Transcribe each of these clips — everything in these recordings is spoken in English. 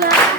Bye.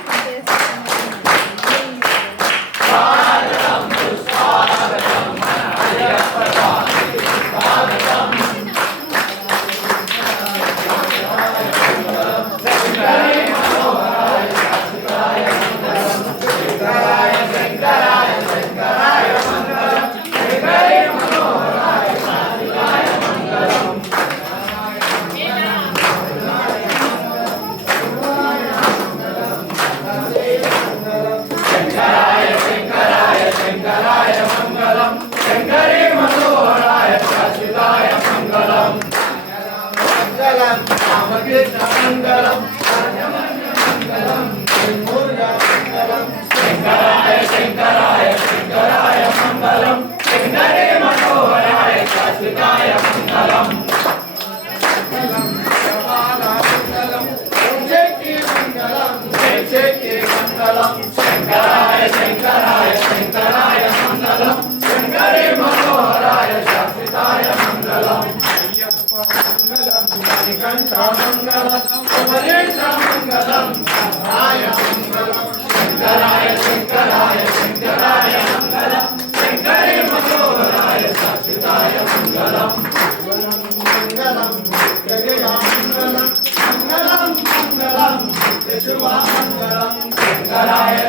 আমাকে জানান Mangalam, Mangalam, Mangalam, Mangalam, Mangalam, Mangalam, Mangalam, Mangalam,